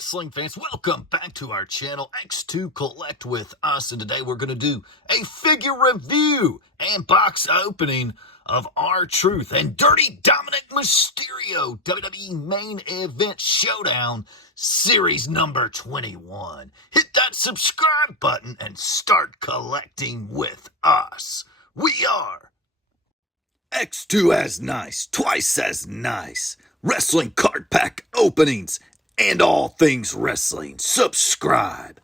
Wrestling fans, welcome back to our channel, X2 Collect with us, and today we're going to do a figure review and box opening of R-Truth and Dirty Dominic Mysterio WWE Main Event Showdown Series number 21. Hit that subscribe button and start collecting with us. We are X2 as nice, twice as nice. Wrestling card pack openings and all things wrestling. Subscribe.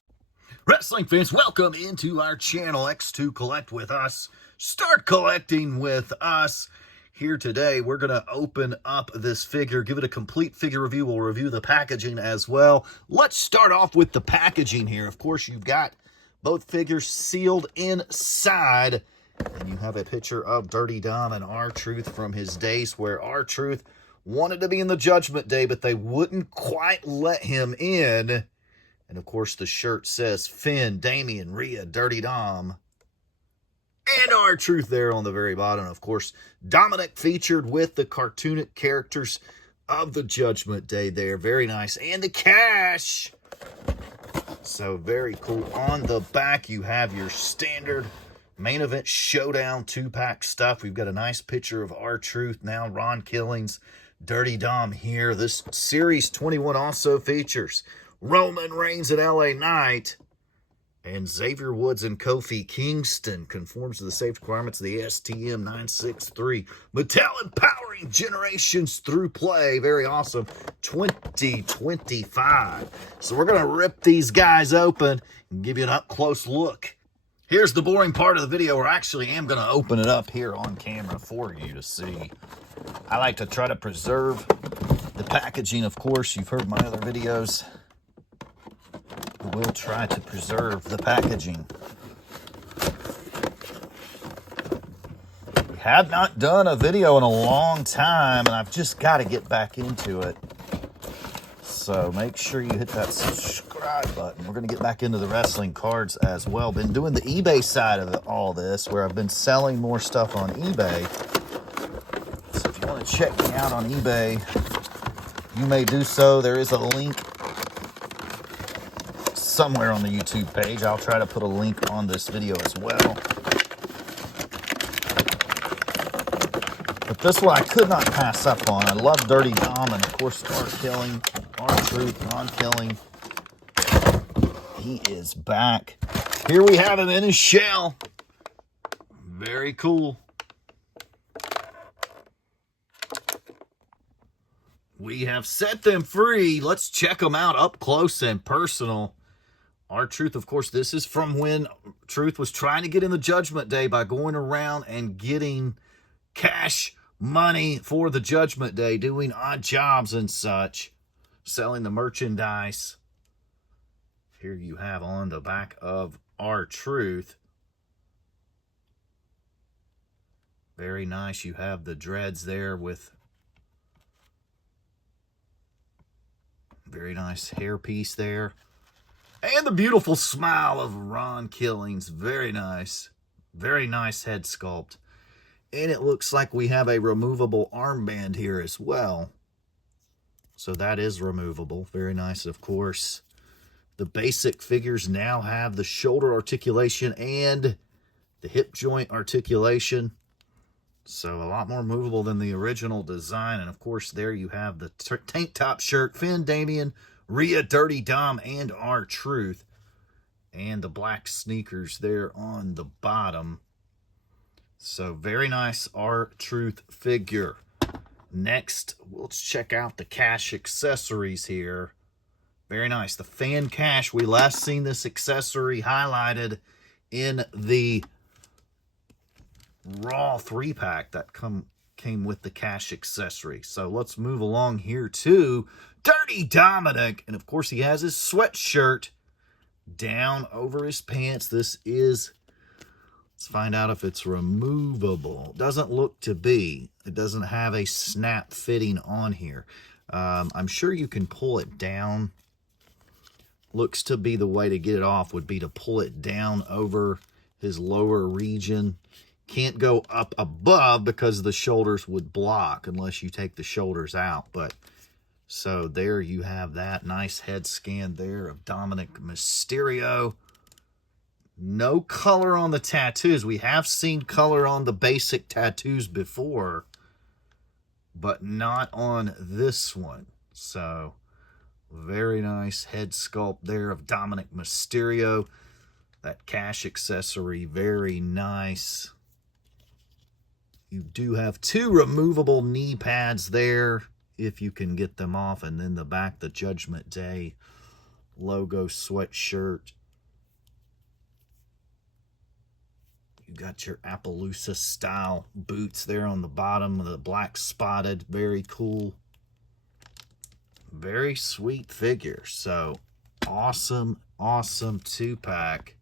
Wrestling fans, welcome into our channel, X2 Collect with us. Start collecting with us. Here today, we're going to open up this figure, give it a complete figure review. We'll review the packaging as well. Let's start off with the packaging here. Of course, you've got both figures sealed inside. And you have a picture of Dirty Dom and R-Truth from his days where R-Truth wanted to be in the Judgment Day, but they wouldn't quite let him in. And, of course, the shirt says Finn, Damian, Rhea, Dirty Dom, and R-Truth there on the very bottom. Of course, Dominic featured with the cartoonic characters of the Judgment Day there. Very nice. And the cash. So, very cool. On the back, you have your standard Main Event Showdown 2-pack stuff. We've got a nice picture of R-Truth now, Ron Killings, Dirty Dom here. This Series 21 also features Roman Reigns and LA Knight, and Xavier Woods and Kofi Kingston. Conforms to the safety requirements of the STM 963. Mattel empowering generations through play. Very awesome. 2025. So we're going to rip these guys open and give you an up-close look. Here's the boring part of the video where I actually am going to open it up here on camera for you to see. I like to try to preserve the packaging, of course. You've heard my other videos. We'll try to preserve the packaging. We have not done a video in a long time, and I've just got to get back into it. So make sure you hit that subscribe button. We're going to get back into the wrestling cards as well. Been doing the eBay side of all this, where I've been selling more stuff on eBay. So if you want to check me out on eBay, you may do so. There is a link somewhere on the YouTube page. I'll try to put a link on this video as well. But this one I could not pass up on. I love Dirty Dom and, of course, R-Truth, Ron Killing. He is back. Here we have him in his shell. Very cool. We have set them free. Let's check them out up close and personal. R-Truth, of course, this is from when Truth was trying to get in the Judgment Day by going around and getting cash money for the Judgment Day, doing odd jobs and such, selling the merchandise. Here you have on the back of R-Truth. Very nice. You have the dreads there with very nice hairpiece there. And the beautiful smile of Ron Killings. Very nice. Very nice head sculpt. And it looks like we have a removable armband here as well. So that is removable. Very nice, of course. The basic figures now have the shoulder articulation and the hip joint articulation. So a lot more movable than the original design. And, of course, there you have the tank top shirt. Finn, Damian, Rhea, Dirty Dom, and R-Truth. And the black sneakers there on the bottom. So very nice R-Truth figure. Next, let's check out the cash accessories here. Very nice. The fan cash. We last seen this accessory highlighted in the Raw 3-pack that came with the cash accessory. So let's move along here to Dirty Dominic. And, of course, he has his sweatshirt down over his pants. This is, let's find out if it's removable. Doesn't look to be. It doesn't have a snap fitting on here. I'm sure you can pull it down. Looks to be the way to get it off would be to pull it down over his lower region. Can't go up above because the shoulders would block unless you take the shoulders out. But So there you have that nice head scan there of Dominic Mysterio. No color on the tattoos. We have seen color on the basic tattoos before, but not on this one. So very nice head sculpt there of Dominic Mysterio. That cash accessory, very nice. You do have 2 removable knee pads there, if you can get them off. And then the back, the Judgment Day logo sweatshirt. You got your Appaloosa style boots there on the bottom, the black spotted. Very cool. Very sweet figure. So awesome, awesome 2-pack.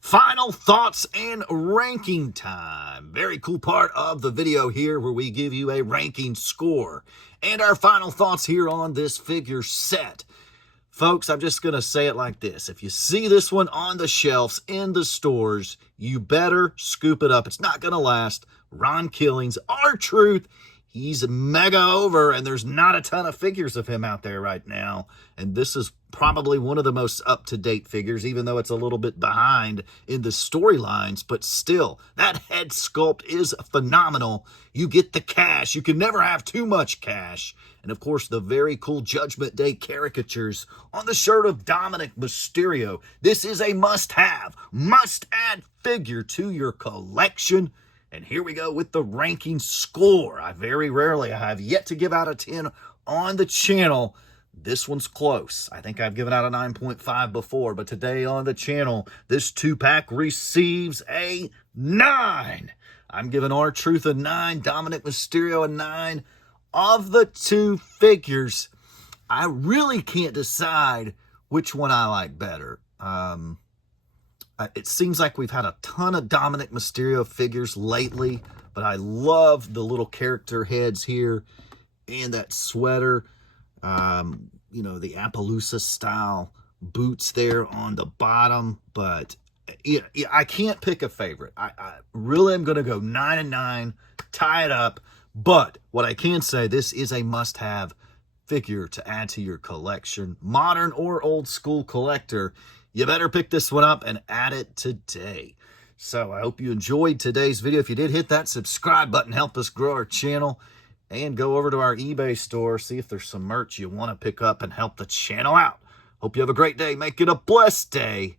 Final thoughts and ranking time. Very cool part of the video here where we give you a ranking score and our final thoughts here on this figure set. Folks, I'm just going to say it like this. If you see this one on the shelves in the stores, you better scoop it up. It's not going to last. Ron Killings, R-Truth, he's mega over, and there's not a ton of figures of him out there right now. And this is probably one of the most up-to-date figures, even though it's a little bit behind in the storylines. But still, that head sculpt is phenomenal. You get the cash. You can never have too much cash. And, of course, the very cool Judgment Day caricatures on the shirt of Dominic Mysterio. This is a must-have, must-add figure to your collection. And here we go with the ranking score. I have yet to give out a 10 on the channel. This one's close. I think I've given out a 9.5 before, but today on the channel, this 2-pack receives a 9. I'm giving R-Truth a 9, Dominic Mysterio a 9. Of the 2 figures, I really can't decide which one I like better. It seems like we've had a ton of Dominic Mysterio figures lately, but I love the little character heads here and that sweater. You know, the Appaloosa style boots there on the bottom, but yeah, I can't pick a favorite. I really am going to go 9 and 9, tie it up. But what I can say, this is a must-have figure to add to your collection. Modern or old school collector, you better pick this one up and add it today. So I hope you enjoyed today's video. If you did, hit that subscribe button, help us grow our channel, and go over to our eBay store, see if there's some merch you want to pick up and help the channel out. Hope you have a great day. Make it a blessed day.